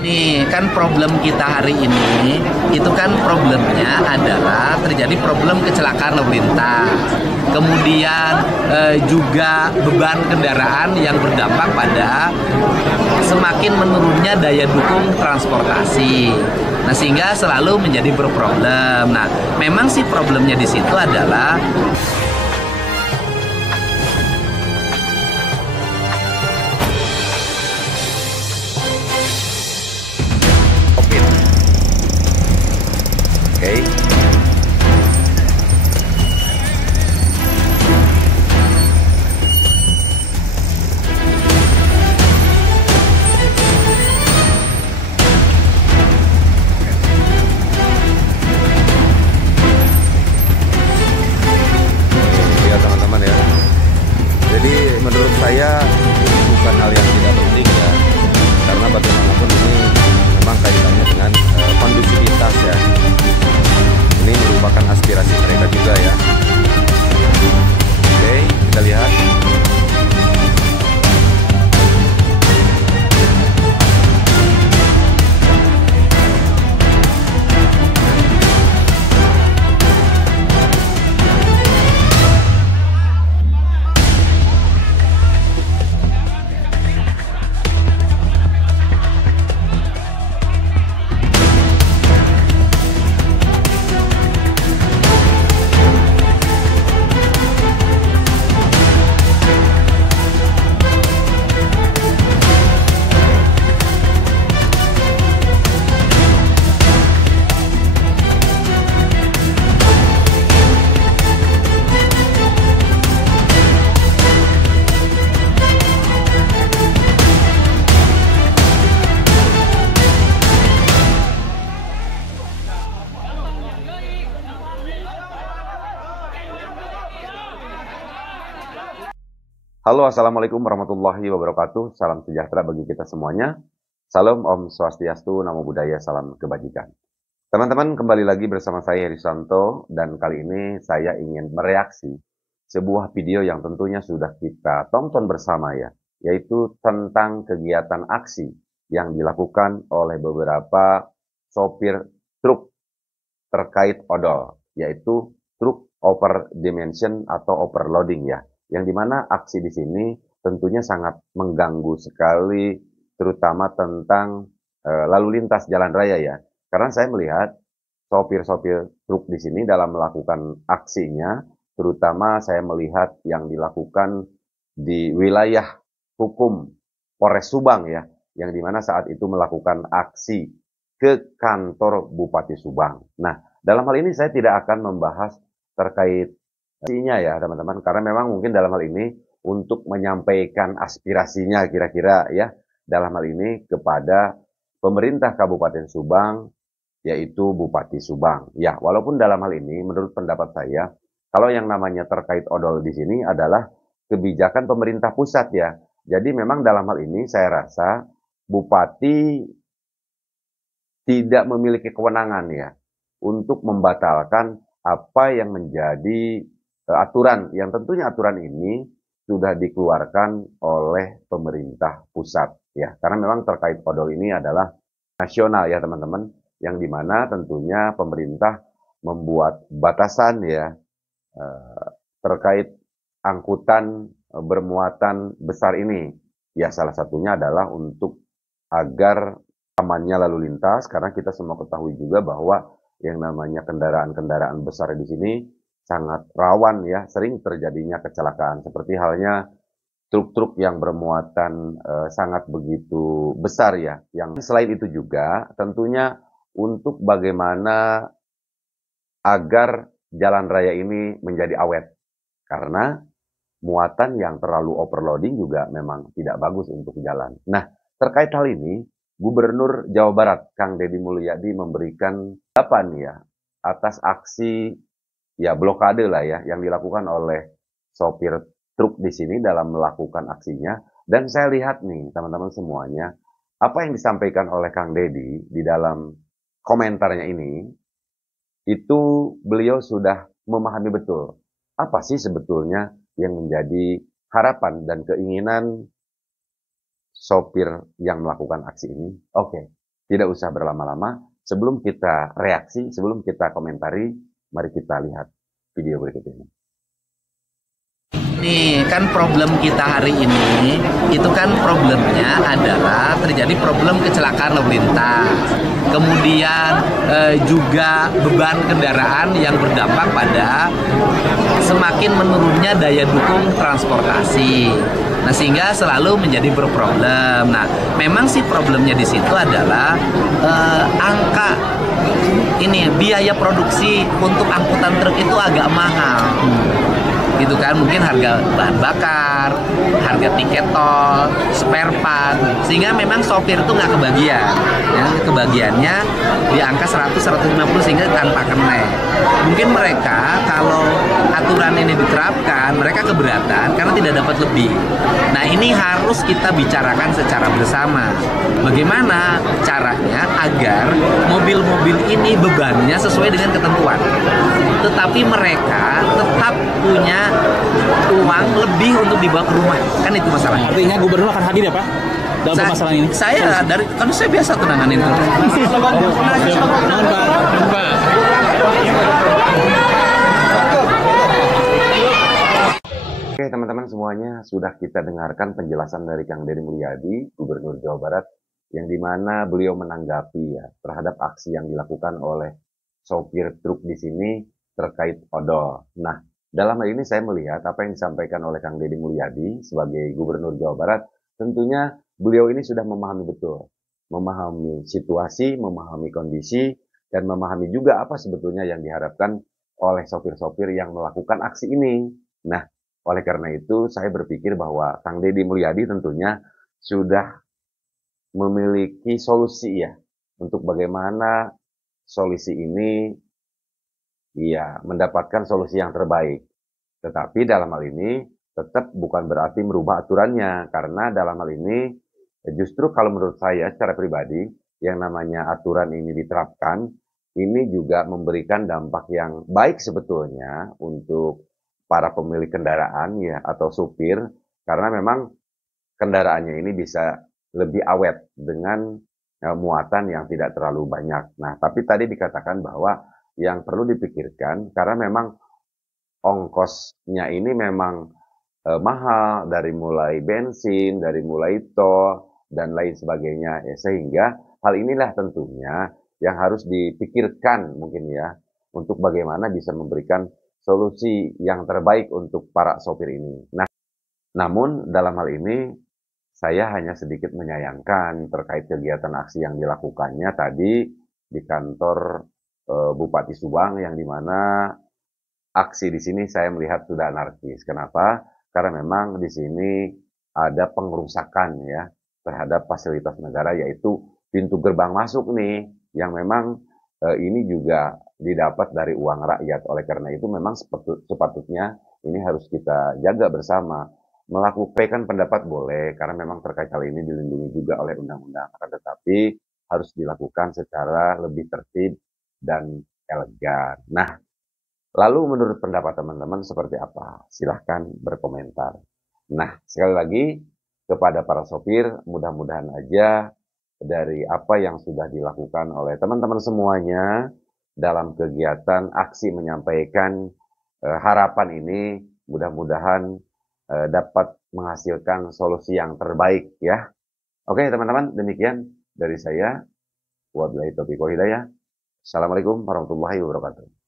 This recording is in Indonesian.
Nih kan problem kita hari ini itu kan problemnya adalah terjadi problem kecelakaan lalu lintas. Kemudian juga beban kendaraan yang berdampak pada semakin menurunnya daya dukung transportasi. Nah, sehingga selalu menjadi berproblem. Nah, memang sih problemnya di situ adalah Oke. Ya teman-teman ya. Jadi menurut saya ini bukan hal yang tidak penting ya. Karena bagaimanapun ini memang kaitannya dengan kondusivitas ya. Ini merupakan aspirasi mereka juga ya. Oke, kita lihat. Halo, assalamualaikum warahmatullahi wabarakatuh. Salam sejahtera bagi kita semuanya. Salam Om Swastiastu, Namo Buddhaya, salam kebajikan. Teman-teman, kembali lagi bersama saya Herisanto, dan kali ini saya ingin mereaksi sebuah video yang tentunya sudah kita tonton bersama ya, yaitu tentang kegiatan aksi yang dilakukan oleh beberapa sopir truk terkait odol, yaitu truk over dimension atau overloading ya. Yang dimana aksi di sini tentunya sangat mengganggu sekali, terutama tentang lalu lintas jalan raya ya. Karena saya melihat sopir-sopir truk di sini dalam melakukan aksinya, terutama saya melihat yang dilakukan di wilayah hukum Polres Subang ya, yang dimana saat itu melakukan aksi ke kantor Bupati Subang. Nah, dalam hal ini saya tidak akan membahas terkait aksinya ya teman-teman, karena memang mungkin dalam hal ini untuk menyampaikan aspirasinya kira-kira ya, dalam hal ini kepada pemerintah Kabupaten Subang, yaitu Bupati Subang. Ya, walaupun dalam hal ini menurut pendapat saya, kalau yang namanya terkait odol di sini adalah kebijakan pemerintah pusat ya. Jadi memang dalam hal ini saya rasa Bupati tidak memiliki kewenangan ya untuk membatalkan apa yang menjadi aturan, yang tentunya aturan ini sudah dikeluarkan oleh pemerintah pusat ya, karena memang terkait odol ini adalah nasional ya teman-teman, yang dimana tentunya pemerintah membuat batasan ya terkait angkutan bermuatan besar ini ya, salah satunya adalah untuk agar amannya lalu lintas, karena kita semua ketahui juga bahwa yang namanya kendaraan-kendaraan besar di sini sangat rawan ya, sering terjadinya kecelakaan, seperti halnya truk-truk yang bermuatan sangat begitu besar ya. Yang selain itu juga tentunya untuk bagaimana agar jalan raya ini menjadi awet, karena muatan yang terlalu overloading juga memang tidak bagus untuk jalan. Nah, terkait hal ini, Gubernur Jawa Barat Kang Deddy Mulyadi memberikan tanggapan ya atas aksi ya blokade lah ya yang dilakukan oleh sopir truk di sini dalam melakukan aksinya. Dan saya lihat nih teman-teman semuanya, apa yang disampaikan oleh Kang Deddy di dalam komentarnya ini, itu beliau sudah memahami betul apa sih sebetulnya yang menjadi harapan dan keinginan sopir yang melakukan aksi ini. Oke, tidak usah berlama-lama. Sebelum kita reaksi, sebelum kita komentari, mari kita lihat video berikut ini. Nih kan problem kita hari ini itu kan problemnya adalah terjadi problem kecelakaan lalu lintas, kemudian juga beban kendaraan yang berdampak pada semakin menurunnya daya dukung transportasi. Nah, sehingga selalu menjadi berproblem. Nah, memang sih problemnya di situ adalah angka ini biaya produksi untuk angkutan truk itu agak mahal. Gitu kan, mungkin harga bahan bakar, harga tiket tol, spare part, sehingga memang sopir itu nggak kebagian, ya, kebagiannya di angka 100-150 sehingga tanpa kena. Mungkin mereka kalau aturan ini diterapkan, mereka keberatan karena tidak dapat lebih. Nah, ini harus kita bicarakan secara bersama. Bagaimana caranya agar mobil-mobil ini bebannya sesuai dengan ketentuan, tetapi mereka tetap punya uang lebih untuk dibawa ke rumah, kan itu masalahnya. Artinya gubernur akan hadir ya Pak dalam permasalahan ini? Saya kan saya biasa tunanganin itu. Oke teman-teman semuanya, sudah kita dengarkan penjelasan dari Kang Deddy Mulyadi, Gubernur Jawa Barat, yang dimana beliau menanggapi ya terhadap aksi yang dilakukan oleh sopir truk di sini terkait odol. Nah, dalam hal ini saya melihat apa yang disampaikan oleh Kang Deddy Mulyadi sebagai Gubernur Jawa Barat, tentunya beliau ini sudah memahami betul, memahami situasi, memahami kondisi, dan memahami juga apa sebetulnya yang diharapkan oleh sopir-sopir yang melakukan aksi ini. Nah, oleh karena itu saya berpikir bahwa Kang Deddy Mulyadi tentunya sudah memiliki solusi ya untuk bagaimana solusi ini ya mendapatkan solusi yang terbaik. Tetapi dalam hal ini tetap bukan berarti merubah aturannya, karena dalam hal ini justru kalau menurut saya secara pribadi yang namanya aturan ini diterapkan, ini juga memberikan dampak yang baik sebetulnya untuk para pemilik kendaraan ya atau supir, karena memang kendaraannya ini bisa lebih awet dengan muatan yang tidak terlalu banyak. Nah, tapi tadi dikatakan bahwa yang perlu dipikirkan karena memang ongkosnya ini memang mahal, dari mulai bensin, dari mulai tol dan lain sebagainya ya, sehingga hal inilah tentunya yang harus dipikirkan mungkin ya untuk bagaimana bisa memberikan solusi yang terbaik untuk para sopir ini. Nah, namun dalam hal ini saya hanya sedikit menyayangkan terkait kegiatan aksi yang dilakukannya tadi di kantor Bupati Subang, yang dimana aksi di sini saya melihat sudah anarkis. Kenapa? Karena memang di sini ada pengerusakan ya terhadap fasilitas negara, yaitu pintu gerbang masuk nih, yang memang ini juga didapat dari uang rakyat. Oleh karena itu memang sepatutnya ini harus kita jaga bersama. Melakukan pendapat boleh, karena memang terkait hal ini dilindungi juga oleh undang-undang, tetapi harus dilakukan secara lebih tertib dan elegan. Nah, lalu menurut pendapat teman-teman seperti apa? Silahkan berkomentar. Nah, sekali lagi kepada para sopir, mudah-mudahan aja dari apa yang sudah dilakukan oleh teman-teman semuanya dalam kegiatan aksi menyampaikan harapan ini, mudah-mudahan dapat menghasilkan solusi yang terbaik ya. Oke teman-teman, demikian dari saya. Wabillahi taufiq wal hidayah. Assalamualaikum warahmatullahi wabarakatuh.